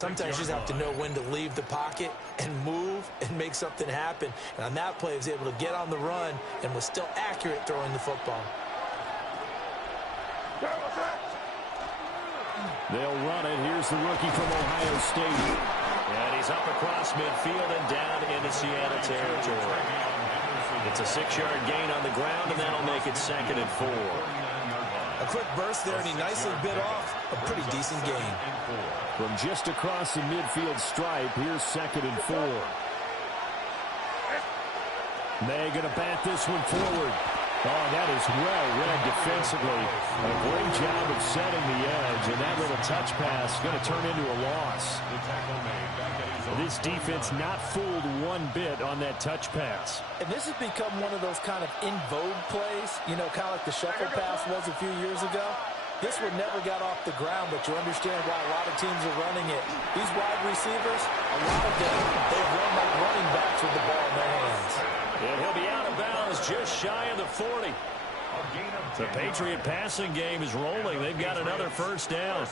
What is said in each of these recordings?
Sometimes you just have to know when to leave the pocket and move and make something happen. And on that play, he was able to get on the run and was still accurate throwing the football. They'll run it. Here's the rookie from Ohio State. And he's up across midfield and down into Seattle territory. It's a 6-yard gain on the ground, and that'll make it 2nd and 4. A quick burst there, and he nicely bit off a pretty decent gain. From just across the midfield stripe, here's 2nd and 4. May going to bat this one forward. Oh, that is well read defensively. A great job of setting the edge, and that little touch pass is going to turn into a loss. This defense not fooled one bit on that touch pass. And this has become one of those kind of in vogue plays, you know, kind of like the shuffle pass was a few years ago. This one never got off the ground, but you understand why a lot of teams are running it. These wide receivers, a lot of them, they've run like running backs with the ball in their hands. And he'll be out of bounds just shy of the 40. The Patriot passing game is rolling. They've got another first down.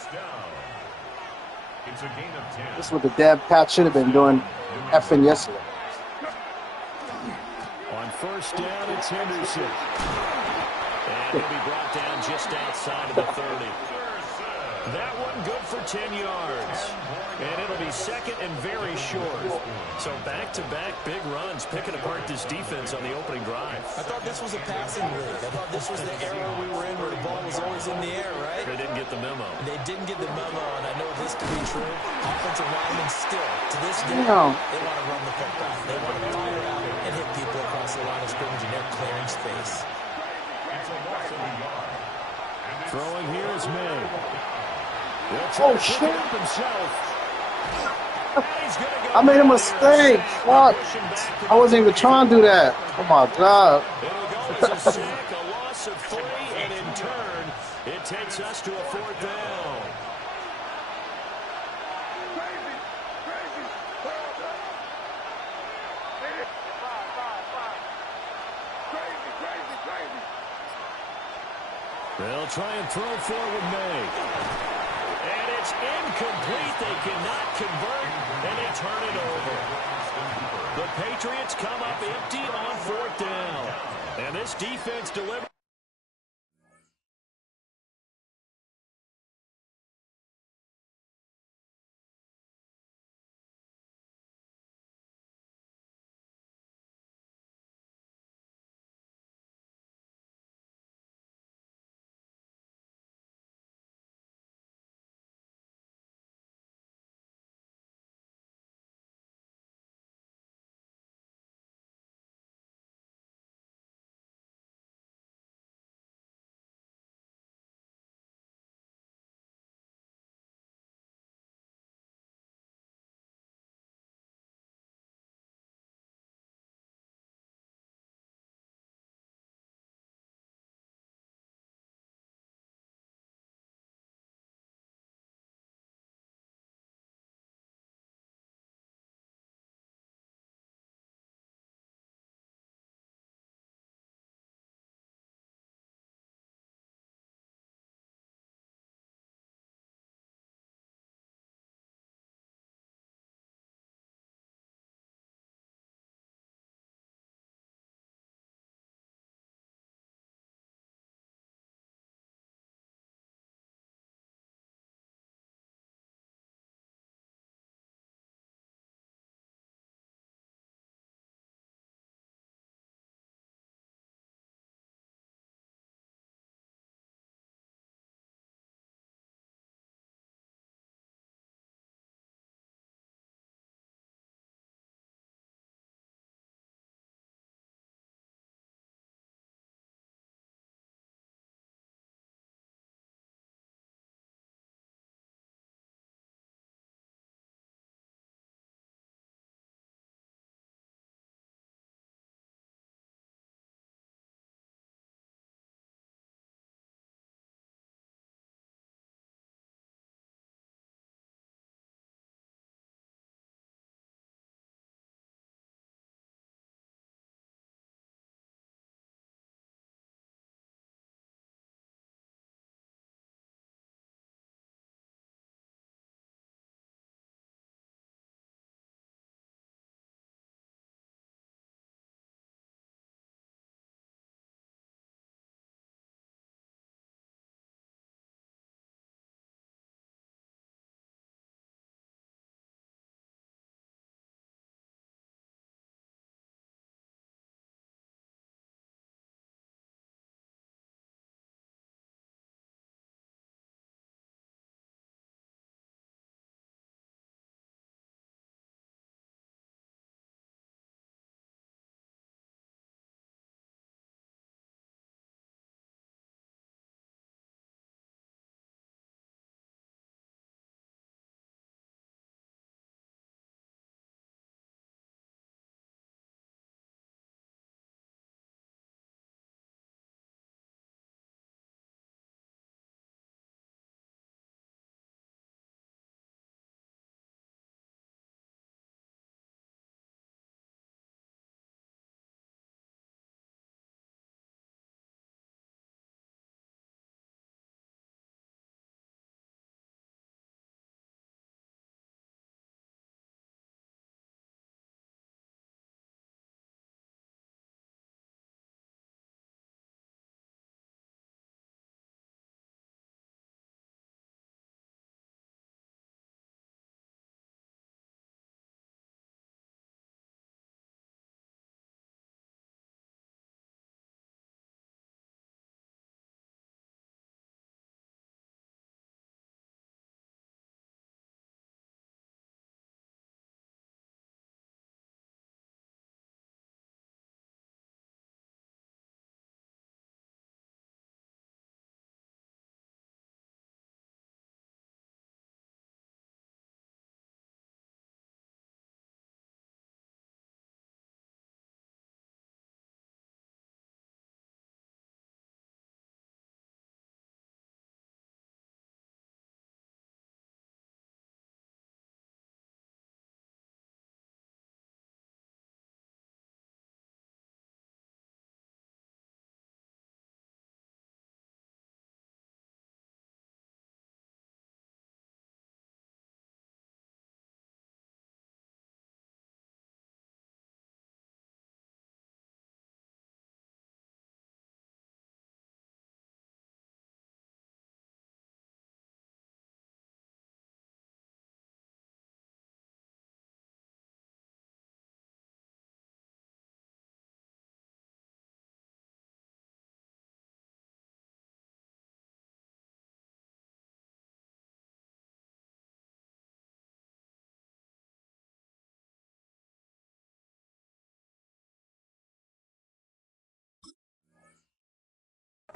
This is what the damn Pat should have been doing effing yesterday. On first down, it's Henderson. And he'll be brought down just outside of the 30. That one good for 10 yards. And it'll be 2nd and very short. So back-to-back big runs, picking apart this defense on the opening drive. I thought this was a passing league. I thought this was the era we were in where the ball was always in the air, right? They didn't get the memo. They didn't get the memo, and I know this to be true. Offensive linemen still, to this day, No. they want to run the football. They want to fire out and hit people across the line of scrimmage, and they're clearing space. Throwing here is May. Oh, shit. I made a mistake. What? I wasn't even trying to do that. Oh, my God. It'll go as a sack, a loss of 3, and in turn, it takes us to a 4th down. They'll try and throw forward May. And it's incomplete. They cannot convert, and they turn it over. The Patriots come up empty on 4th down. And this defense delivers.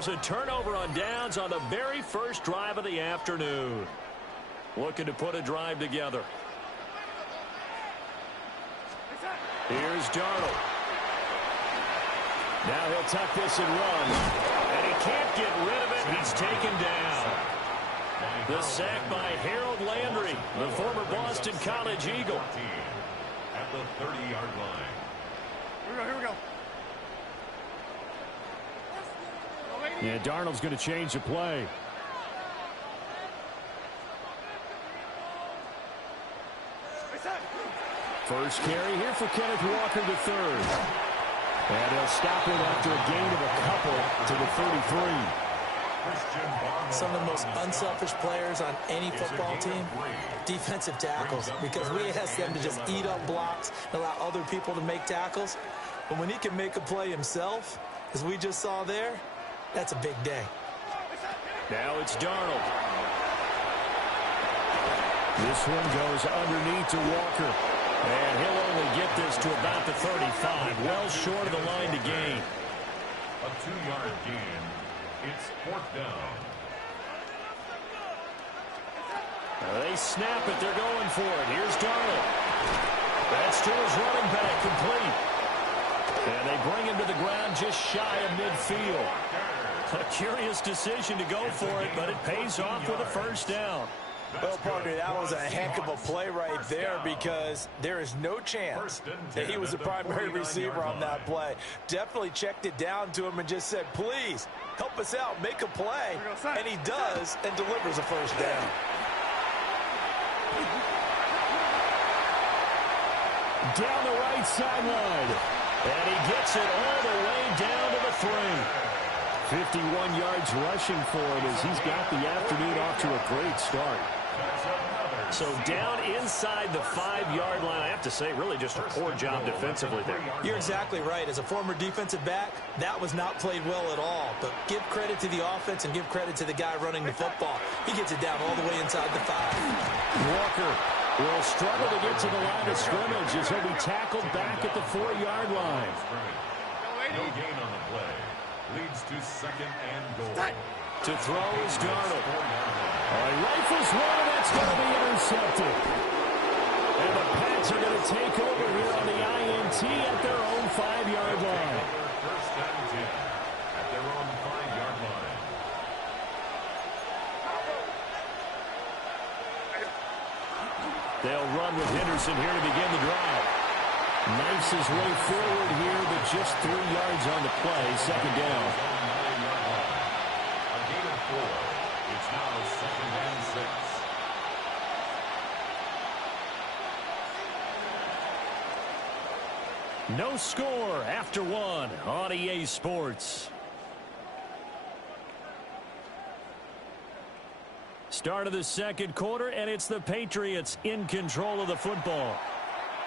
There's a turnover on downs on the very first drive of the afternoon. Looking to put a drive together. Here's Darnold. Now he'll tuck this and run. And he can't get rid of it. He's taken down. The sack by Harold Landry, the former Boston College Eagle. At the 30-yard line. Here we go. Yeah, Darnold's going to change the play. First carry here for Kenneth Walker to third. And he'll stop it after a gain of a couple to the 33. Some of the most unselfish players on any football team, defensive tackles, because we ask them to just eat up blocks and allow other people to make tackles. But when he can make a play himself, as we just saw there, that's a big day. Now it's Darnold. This one goes underneath to Walker. And he'll only get this to about the 35, well short of the line to gain. A 2-yard gain. It's 4th down. They snap it. They're going for it. Here's Darnold. That's to his running back, complete. And they bring him to the ground just shy of midfield. A curious decision to go for it, but it pays off with a first down. Well, partner, that was a heck of a play right there because there is no chance that he was the primary receiver on that play. Definitely checked it down to him and just said, please, help us out, make a play. And he does and delivers a first down. Down the right sideline. And he gets it all the way down to the 3. 51 yards rushing for him as he's got the afternoon off to a great start. So down inside the 5-yard line. I have to say, really just a poor job defensively there. You're exactly right. As a former defensive back, that was not played well at all. But give credit to the offense and give credit to the guy running the football. He gets it down all the way inside the 5. Walker will struggle to get to the line of scrimmage as he'll be tackled back at the 4-yard line. No gain on the play. Leads to 2nd and goal. To throw is Darnold. Rifles one, that's going to be intercepted. And the Pats are going to take over here on the INT at their own 5-yard line. First and 10 at their own 5-yard line. They'll run with Henderson here to begin the drive. Knifes his way forward here, but just 3 yards on the play. Second down. A gain of 4. It's now 2nd and 6. No score after 1 on EA Sports. Start of the second quarter, and it's the Patriots in control of the football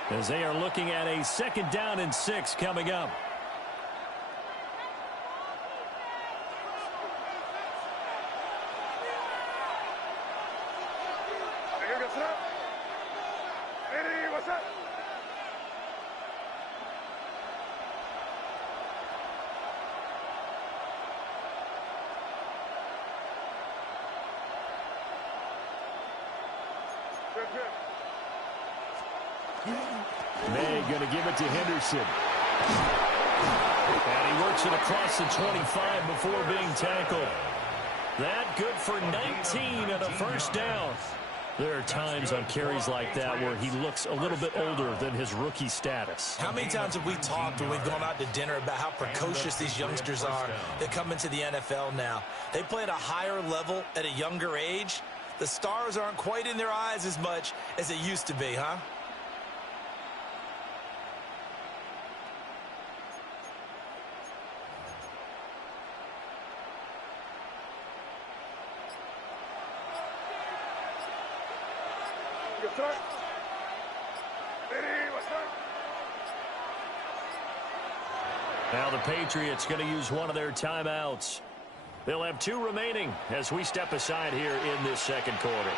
as they are looking at a 2nd down and 6 coming up. May going to give it to Henderson. And he works it across the 25 before being tackled. That good for 19 and a first down. There are times on carries like that where he looks a little bit older than his rookie status. How many times have we talked when we've gone out to dinner about how precocious these youngsters are that come into the NFL now? They play at a higher level at a younger age. The stars aren't quite in their eyes as much as it used to be, huh? Now the Patriots going to use one of their timeouts. They'll have 2 remaining as we step aside here in this second quarter.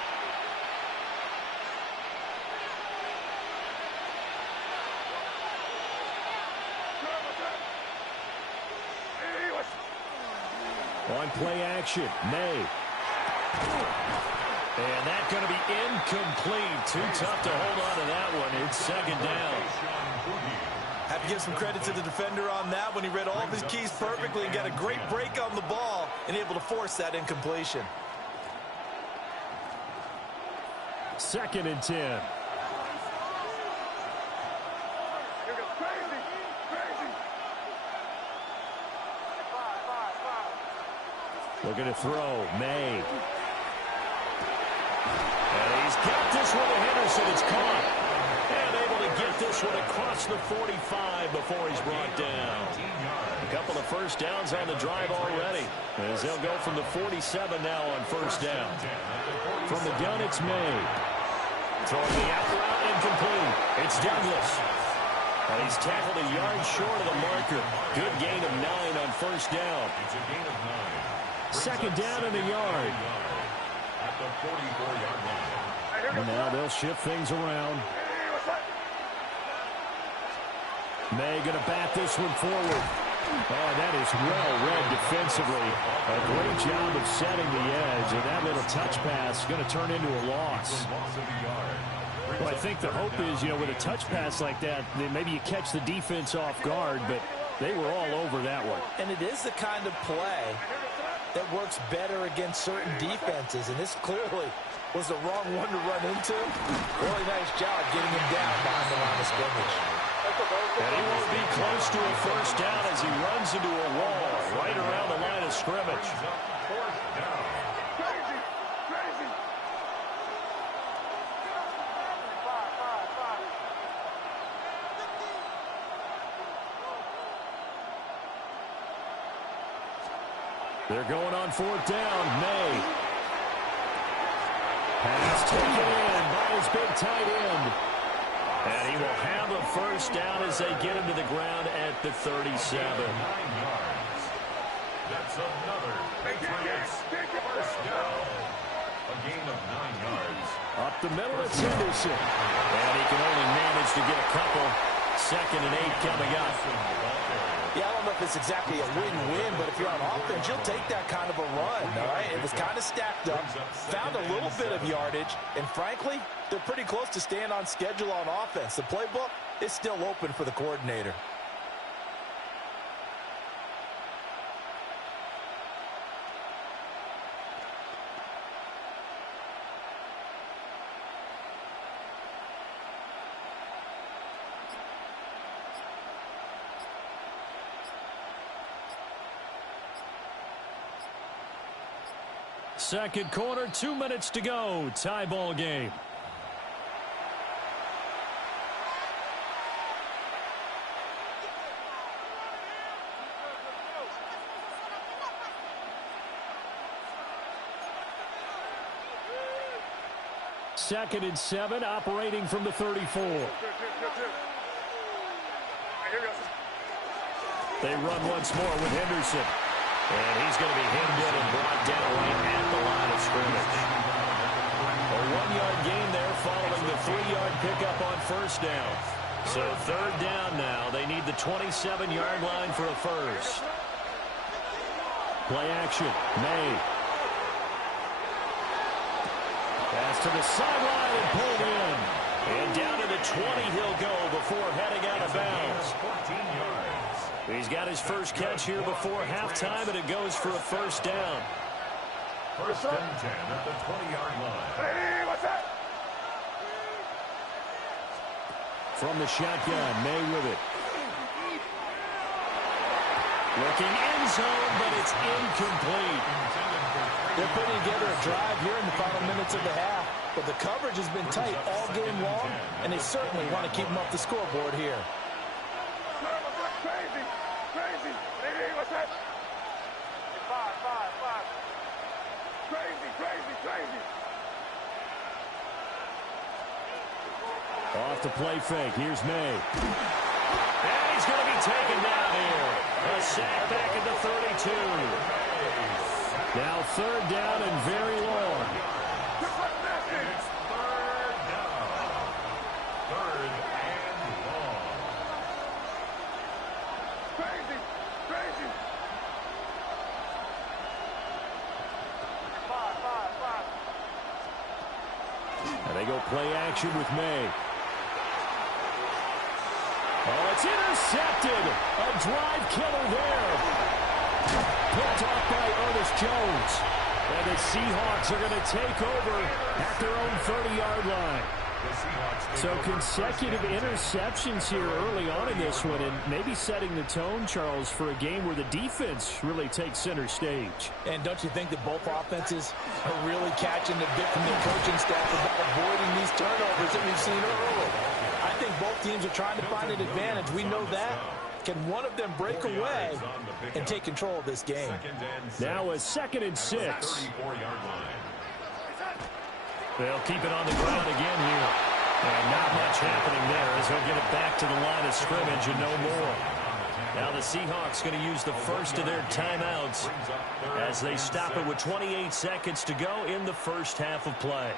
On play action, May. And that's going to be incomplete. Too tough to hold on to that one. It's second down. Have to give some credit to the defender on that when he read all of his keys perfectly and got a great break on the ball and able to force that incompletion. 2nd and 10. Looking to throw, May. And he's got this one to Henderson. It's caught. And able to get this one across the 45 before he's brought down. A couple of first downs on the drive already, as they'll go from the 47 now on first down. From the gun, it's May. Throwing the out route incomplete. It's Douglas. And he's tackled a yard short of the marker. Good gain of 9 on first down. It's a gain of 9. 2nd down and a yard. At the 44-yard line. And now they'll shift things around. May going to bat this one forward. Oh, that is well read defensively. A great job of setting the edge, and that little touch pass is going to turn into a loss. Well, I think the hope is, with a touch pass like that, then maybe you catch the defense off guard, but they were all over that one. And it is the kind of play that works better against certain defenses, and this clearly was the wrong one to run into. Really nice job getting him down behind the line of scrimmage. And he won't be close to a first down as he runs into a wall right around the line of scrimmage. They're going on 4th down. May. Pass taken in by his big tight end. And he will have a first down as they get him to the ground at the 37. 9 yards. That's another Patriots first down. A gain of 9 yards. Up the middle, it's Henderson. And he can only manage to get a couple. 2nd and 8 coming up. Yeah, I don't know if it's exactly a win-win, but if you're on offense, you'll take that kind of a run, all right? It was kind of stacked up, found a little bit of yardage, and frankly, they're pretty close to staying on schedule on offense. The playbook is still open for the coordinator. Second quarter, 2 minutes to go. Tie ball game. Second and 7, operating from the 34. They run once more with Henderson. And he's going to be hemmed in and brought down right at the line of scrimmage. A 1-yard gain there following the 3-yard pickup on first down. So 3rd down now. They need the 27-yard line for a first. Play action. May. Pass to the sideline and pulled in. And down to the 20 he'll go before heading out of bounds. 14 yards. He's got his first catch here before halftime, and it goes for a first down. First and 10 at the 20-yard line. Hey, what's that? From the shotgun, May with it. Looking end zone, but it's incomplete. They're putting together a drive here in the final minutes of the half, but the coverage has been tight all game long, and they certainly want to keep them off the scoreboard here. Crazy. Hey, what's that? Five. Crazy. Off the play fake. Here's May. And he's going to be taken down here. A sack back at the 32. Now 3rd down and very long. It's 3rd down. 3rd and long. Crazy. And they go play action with May. Oh, it's intercepted. A drive killer there. Picked off by Ernest Jones. And the Seahawks are going to take over at their own 30-yard line. So consecutive interceptions here early on in this one, and maybe setting the tone, Charles, for a game where the defense really takes center stage. And don't you think that both offenses are really catching the bit from their coaching staff about avoiding these turnovers that we've seen early? I think both teams are trying to find an advantage. We know that. Can one of them break away and take control of this game? Now a 2nd and 6. They'll keep it on the ground again here. And not much happening there as they'll get it back to the line of scrimmage and no more. Now the Seahawks going to use the first of their timeouts as they stop it with 28 seconds to go in the first half of play.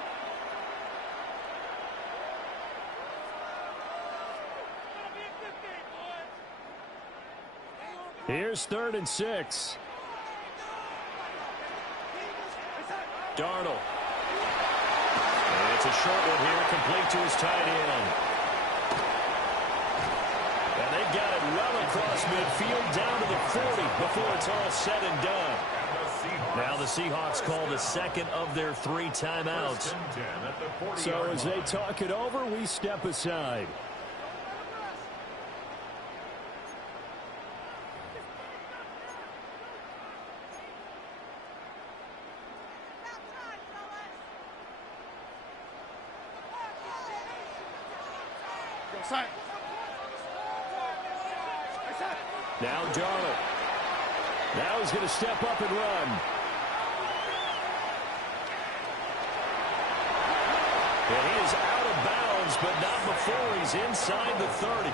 Here's 3rd and 6. Darnold. And it's a short one here, complete to his tight end. And they got it well across midfield down to the 40 before it's all said and done. Now the Seahawks call the second of their 3 timeouts. So as they talk it over, we step aside. Now Darnold. Now he's going to step up and run. And he is out of bounds, but not before he's inside the 30.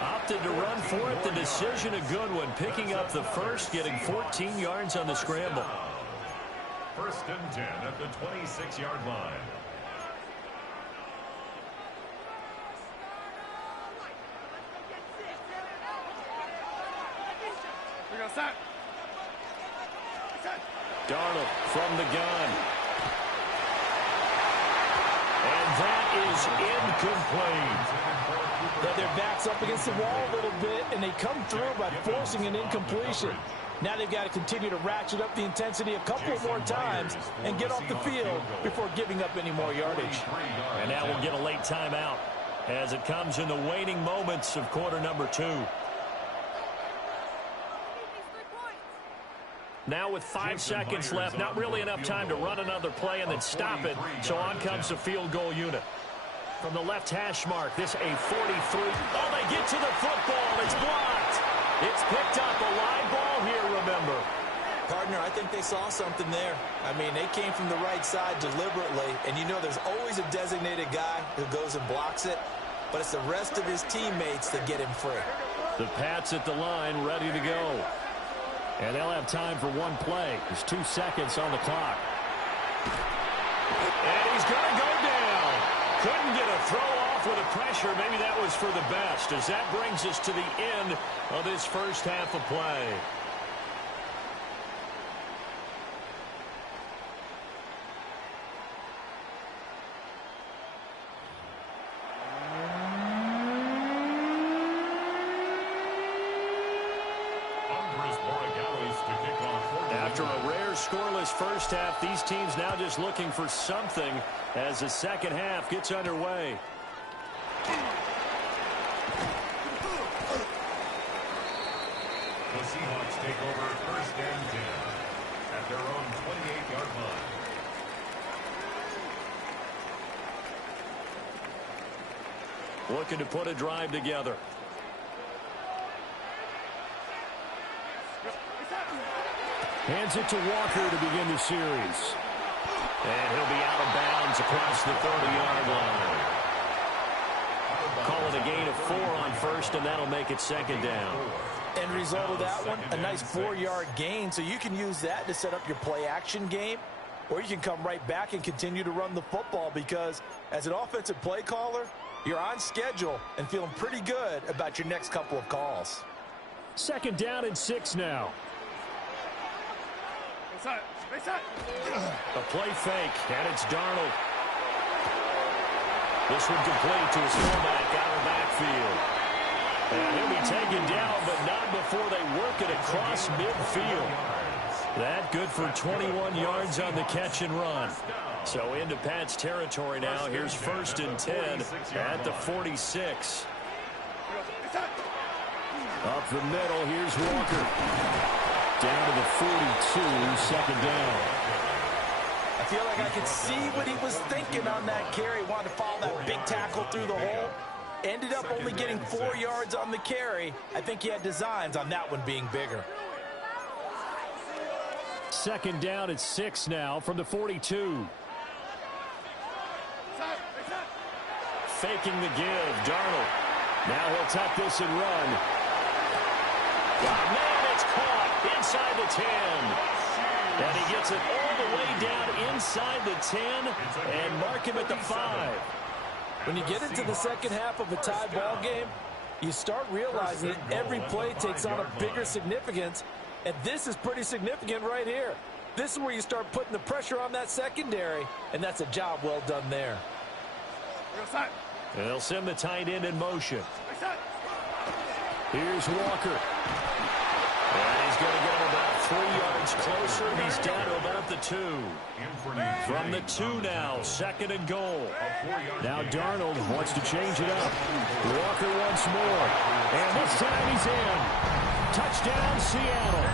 Opted to run for it. The decision a good one. Picking up the first, getting 14 yards on the scramble. 1st and 10 at the 26-yard line. Darnold from the gun. And that is incomplete. Their back's up against the wall a little bit, and they come through by forcing an incompletion. Now they've got to continue to ratchet up the intensity a couple more times and get off the field before giving up any more yardage. And now we'll get a late timeout as it comes in the waning moments of quarter number 2. Now with 5 seconds left, not really enough time to run another play and then stop it. So on comes the field goal unit. From the left hash mark, this a 43. Oh, they get to the football. It's blocked. It's picked up. A live ball here, remember. Partner, I think they saw something there. I mean, they came from the right side deliberately, and you know there's always a designated guy who goes and blocks it, but it's the rest of his teammates that get him free. The Pats at the line, ready to go. And they'll have time for one play. There's 2 seconds on the clock. And he's going to go down. Couldn't get a throw off with the pressure. Maybe that was for the best, as that brings us to the end of this first half of play. After a rare scoreless first half, these teams now just looking for something as the second half gets underway. The Seahawks take over 1st and 10 at their own 28-yard line. Looking to put a drive together. Hands it to Walker to begin the series. And he'll be out of bounds across the 30-yard line. Call it a gain of 4 on first, and that'll make it second down. End result of that one, a nice 4-yard gain, so you can use that to set up your play-action game, or you can come right back and continue to run the football because as an offensive play caller, you're on schedule and feeling pretty good about your next couple of calls. 2nd down and 6 now. A play fake, and it's Darnold. This one complete to his fullback out of the backfield. And he'll be taken down, but not before they work it across midfield. That good for 21 yards on the catch and run. So into Pat's territory now. Here's 1st and 10 at the 46. Up the middle, here's Walker. Down to the 42, second down. I feel like I could see what he was thinking on that carry. Wanted to follow that big tackle through the hole. Ended up only getting 4 yards on the carry. I think he had designs on that one being bigger. Second down at 6 now from the 42. Faking the give, Darnold. Now he'll tuck this and run. Oh, man, it's caught inside the 10. And he gets it all the way down inside the 10 and mark him at the 5. When you get into the second half of a tie ball game, you start realizing that every play takes on a bigger significance, and this is pretty significant right here. This is where you start putting the pressure on that secondary, and that's a job well done there. They'll send the tight end in motion. Here's Walker. And he's going to get him about 3 yards closer. He's down to about the 2. From the 2 now, 2nd and goal. Now Darnold wants to change it up. Walker once more. And this time he's in. Touchdown, Seattle.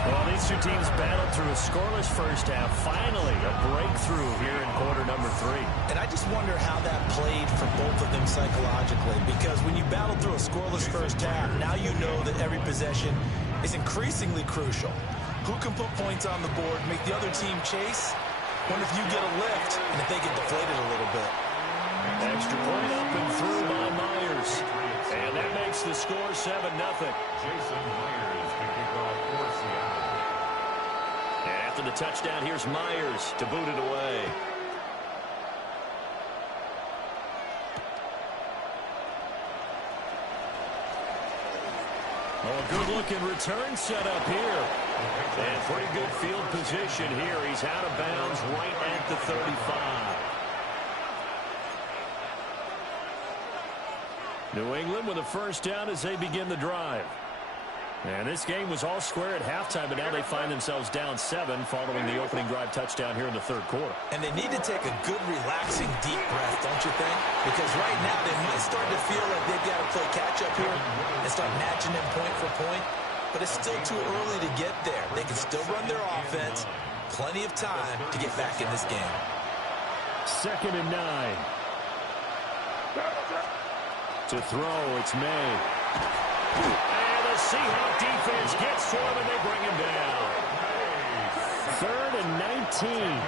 Well, these two teams battled through a scoreless first half. Finally, a breakthrough here in quarter number 3. And I just wonder how that played for both of them psychologically, because when you battle through a scoreless first half, now you know that every possession is increasingly crucial. Who can put points on the board, make the other team chase? What if you get a lift and if they get deflated a little bit? Extra point up and through by Myers. And that makes the score 7-0. Jason Myers to kick off for Seattle. And after the touchdown, here's Myers to boot it away. Oh, good-looking return set up here. And pretty good field position here. He's out of bounds right at the 35. New England with a first down as they begin the drive. And this game was all square at halftime, but now they find themselves down 7 following the opening drive touchdown here in the 3rd quarter. And they need to take a good, relaxing, deep breath, don't you think? Because right now they might start to feel like they've got to play catch-up here and start matching them point for point. But it's still too early to get there. They can still run their offense. Plenty of time to get back in this game. 2nd and 9. To throw, it's May. And the Seahawks defense gets to him, and they bring him down. 3rd and 19.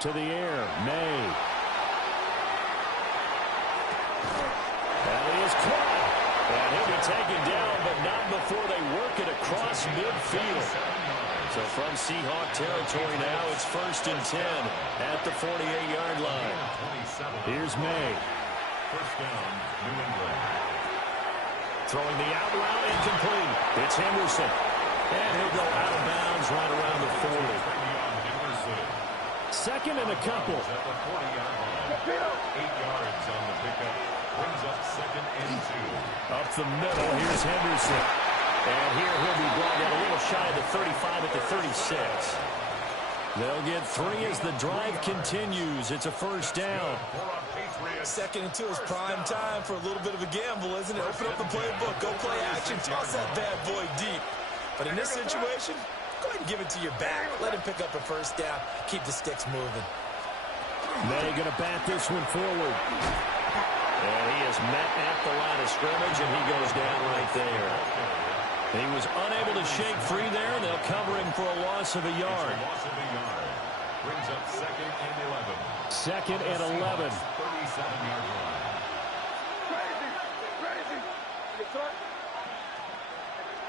To the air, May. And he is caught. And he'll be taken down, but not before they work it across midfield. So from Seahawk territory now, it's 1st and 10 at the 48-yard line. Here's May. First down, New England. Throwing the out route incomplete. It's Henderson. And he'll go out of bounds right around the 40. 2nd and a couple. At the 40-yard line. 8 yards on the pickup. Brings up 2nd and 2. Up the middle, here's Henderson. And here he'll be brought down a little shy of the 35 at the 36. They'll get 3 as the drive continues. It's a first down. 2nd and 2 is prime time for a little bit of a gamble, isn't it? Open up the playbook, go play action, toss that bad boy deep. But in this situation, go ahead and give it to your back. Let him pick up a first down. Keep the sticks moving. May going to bat this one forward. And he is met at the line of scrimmage, and he goes down right there. He was unable to shake free there, and they'll cover him for a loss of a yard. Brings up 2nd and 11. 2nd and 11. 37-yard line. Crazy. Yes, sir.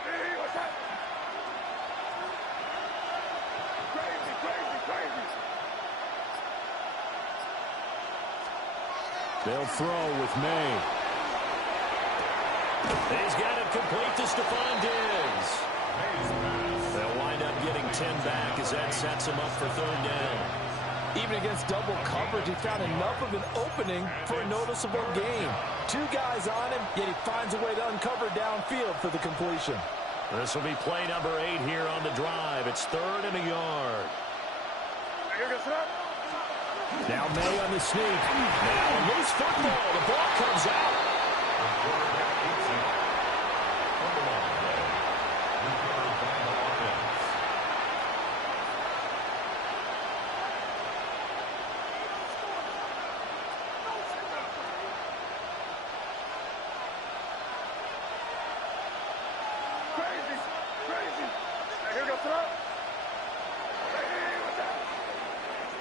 Hey, what's that? Crazy. They'll throw with May. He's got it complete to Stephon Diggs. 10 back as that sets him up for third down. Even against double coverage, he found enough of an opening for a noticeable gain. 2 guys on him, yet he finds a way to uncover downfield for the completion. This will be play number 8 here on the drive. It's 3rd and a yard. Now May on the sneak. Now loose football. The ball comes out.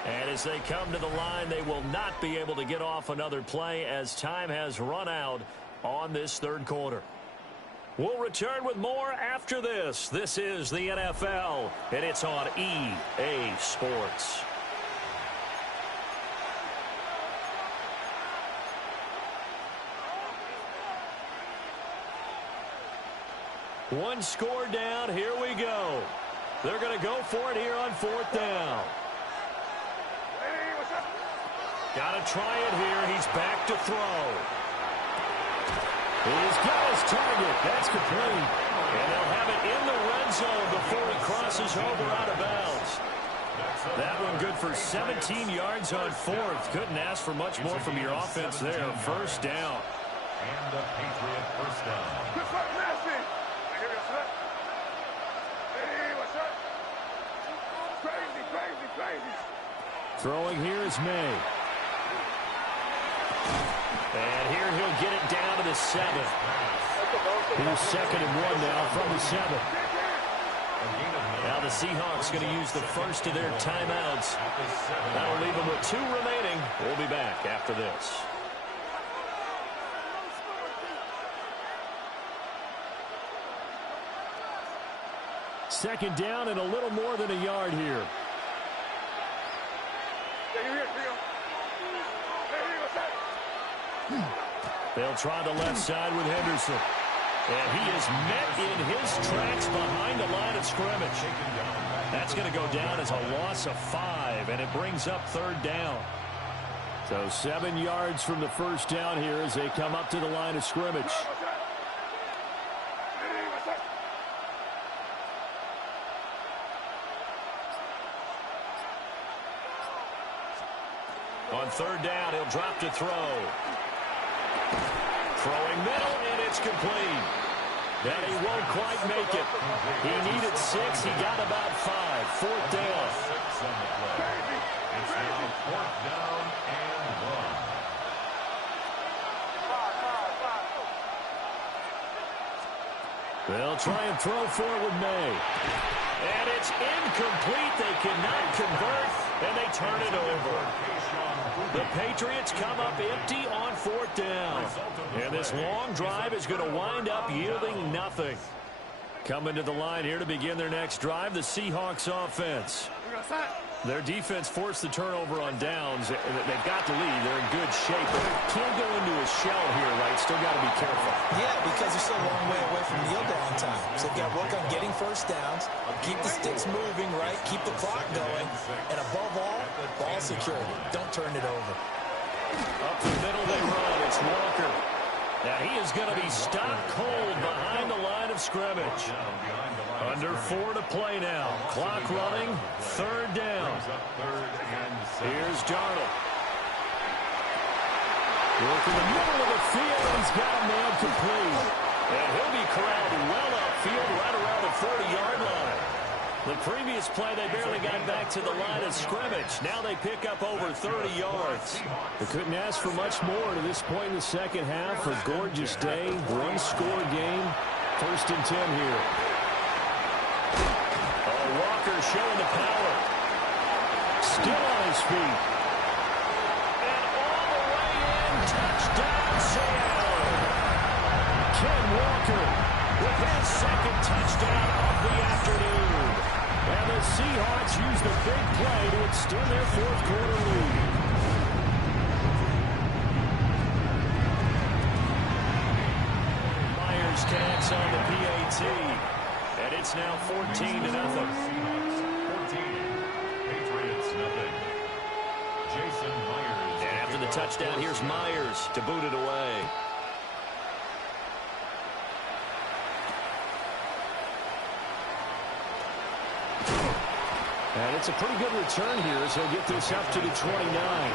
And as they come to the line, they will not be able to get off another play as time has run out on this third quarter. We'll return with more after this. This is the NFL, and it's on EA Sports. One score down. Here we go. They're going to go for it here on 4th down. Got to try it here. He's back to throw. He's got his target. That's complete. And they'll have it in the red zone before he crosses over out of bounds. That one good for 17 yards on 4th. Couldn't ask for much more from your offense there. 1st down. And the Patriot first down. Throwing here is May. And here he'll get it down to the 7. Here's 2nd and 1 now from the 7. Now the Seahawks going to use the first of their timeouts. That'll leave them with 2 remaining. We'll be back after this. Second down and a little more than a yard here. They'll try the left side with Henderson. And he is met in his tracks behind the line of scrimmage. That's going to go down as a loss of 5, and it brings up 3rd down. So 7 yards from the first down here as they come up to the line of scrimmage. On 3rd down, he'll drop to throw. Throwing middle, and it's complete. And he won't quite make it. He needed 6. He got about 5. 4th down. It's now 4th down and 1. They'll try and throw for it with May. And it's incomplete. They cannot convert, and they turn it over. The Patriots come up empty on 4th down. And this long drive is going to wind up yielding nothing. Coming to the line here to begin their next drive, the Seahawks offense. Their defense forced the turnover on downs. They've got the lead. They're in good shape, but can't go into a shell here, right? Still got to be careful. Yeah, because they're still a long way away from kneel down time. So they've got to work on getting first downs, keep the sticks moving, right? Keep the clock going. And above all, ball security. Don't turn it over. Up the middle they run. It's Walker. Now he is going to be stopped cold behind the line of scrimmage. Under 4 to play now. Clock running. 3rd down. Here's Darnold. Working the middle of the field. He's got a man complete. And he'll be corralled well upfield right around the 40-yard line. The previous play, they barely got back to the line of scrimmage. Now they pick up over 30 yards. They couldn't ask for much more to this point in the second half. A gorgeous day. One-score game. 1st and 10 here. Walker showing the power. Still on his feet. And all the way in. Touchdown, Seattle. Ken Walker With his 2nd touchdown of the afternoon. and the Seahawks use the big play to extend their 4th quarter lead. Myers connects on the PAT. And it's now 14-0. Patriots nothing. Jason Myers. And after the touchdown, here's Myers to boot it away. And it's a pretty good return here as he'll get this up to the 29.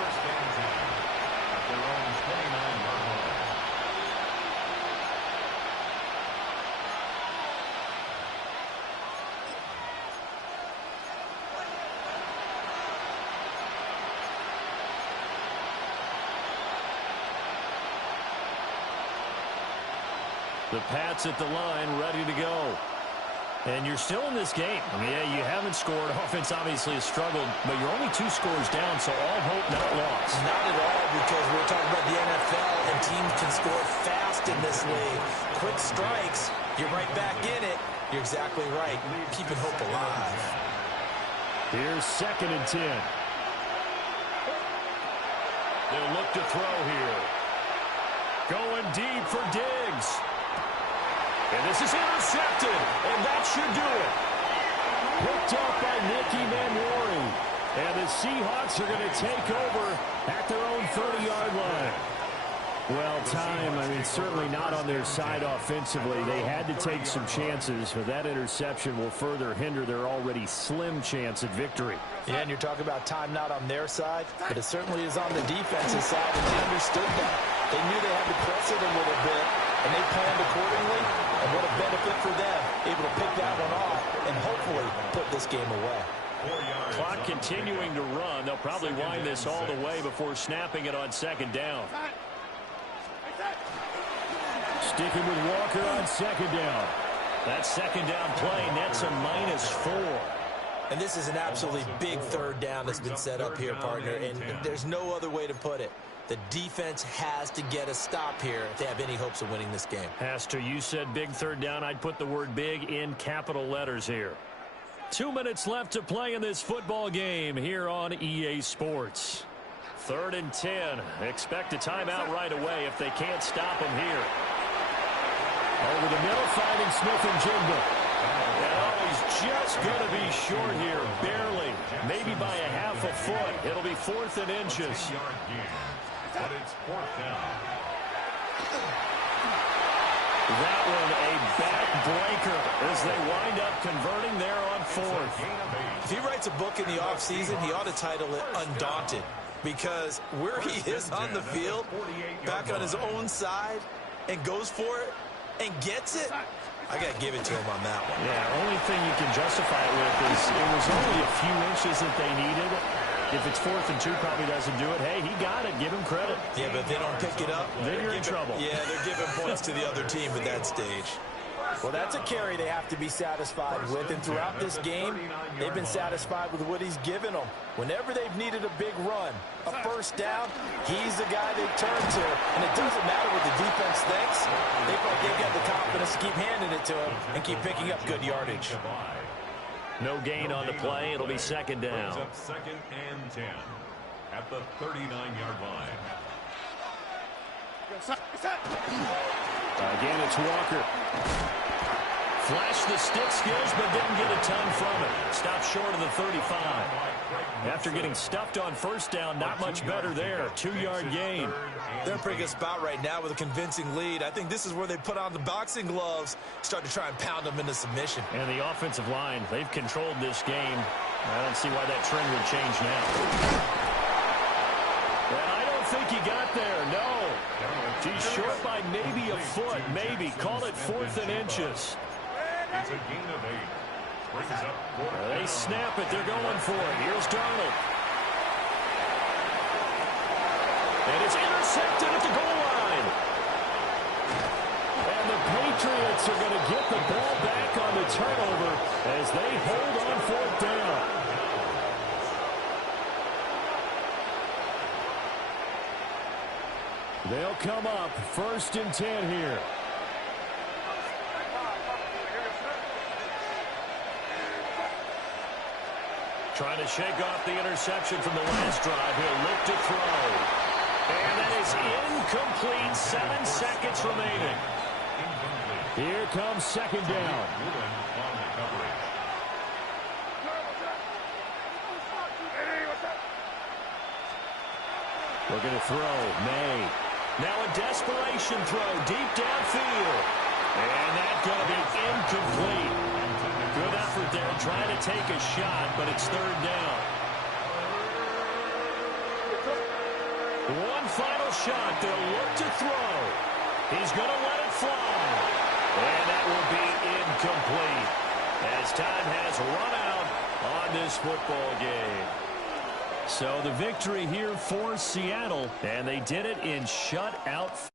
The Pats at the line, ready to go. And you're still in this game. I mean, yeah, you haven't scored. Offense obviously has struggled, but you're only 2 scores down, so all hope not lost. Not at all, because we're talking about the NFL, and teams can score fast in this league. Quick strikes, you're right back in it. You're exactly right. Keeping hope alive. Here's 2nd and 10. They'll look to throw here. Going deep for Diggs. And this is intercepted, and that should do it. Picked up by Nicky Manwari. And the Seahawks are going to take over at their own 30-yard line. Well, time, I mean, certainly not on their side offensively. They had to take some chances, but that interception will further hinder their already slim chance at victory. Yeah, and you're talking about time not on their side, but it certainly is on the defensive side, and they understood that. They knew they had to press it a little bit, and they planned accordingly, and what a benefit for them, able to pick that one off and hopefully put this game away. Clock continuing to run. They'll probably wind this all the way before snapping it on 2nd down. Sticking with Walker on 2nd down. That 2nd down play nets a -4. And this is an absolutely big 3rd down that's been set up here, partner, and there's no other way to put it. The defense has to get a stop here if they have any hopes of winning this game. Has to. You said big 3rd down. I'd put the word big in capital letters here. 2 minutes left to play in this football game here on EA Sports. 3rd and 10. Expect a timeout right away if they can't stop them here. Over the middle, finding Smith and Jigba. And he's just going to be short here, barely. Maybe by a half a foot. It'll be 4th and inches. But it's 4th down. That one a backbreaker as they wind up converting there on 4th. If he writes a book in the offseason, he ought to title it Undaunted, because where he is on the field, back on his own side, and goes for it, and gets it, I got to give it to him on that one. Yeah, only thing you can justify it with is it was only a few inches that they needed. If it's 4th and 2, probably doesn't do it. Hey, he got it. Give him credit. Yeah, but if they don't pick it up, then you're in trouble. Yeah, they're giving points to the other team at that stage. Well, that's a carry they have to be satisfied with, and throughout this game, they've been satisfied with what he's given them. Whenever they've needed a big run, a 1st down, he's the guy they turn to, and it doesn't matter what the defense thinks. They feel like they've got the confidence to keep handing it to him and keep picking up good yardage. No gain on the play. It'll be 2nd down. 2nd and 10 at the 39-yard line. Again, it's Walker. Flashed the stick skills, but didn't get a ton from it. Stopped short of the 35. After getting stuffed on 1st down, not much better there. 2-yard gain. They're in a pretty good spot right now with a convincing lead. I think this is where they put on the boxing gloves, start to try and pound them into submission. And the offensive line, they've controlled this game. I don't see why that trend would change now. And I don't think he got there, no. He's short by maybe a foot, maybe. Call it 4th and inches. It's a gain of 8. Brings up 4th. They snap it. They're going for it. Here's Darnold. And it's intercepted at the goal line. And the Patriots are going to get the ball back on the turnover as they hold on 4th down. They'll come up 1st and 10 here. Trying to shake off the interception from the last drive. He'll look to throw. And that is incomplete. 7 seconds remaining. Here comes 2nd down. Looking to throw. May. Now a desperation throw deep downfield. And that's going to be incomplete. Good effort there trying to take a shot, but it's third down. One final shot. They'll look to throw. He's going to let it fly. And that will be incomplete as time has run out on this football game. So the victory here for Seattle, and they did it in shutout.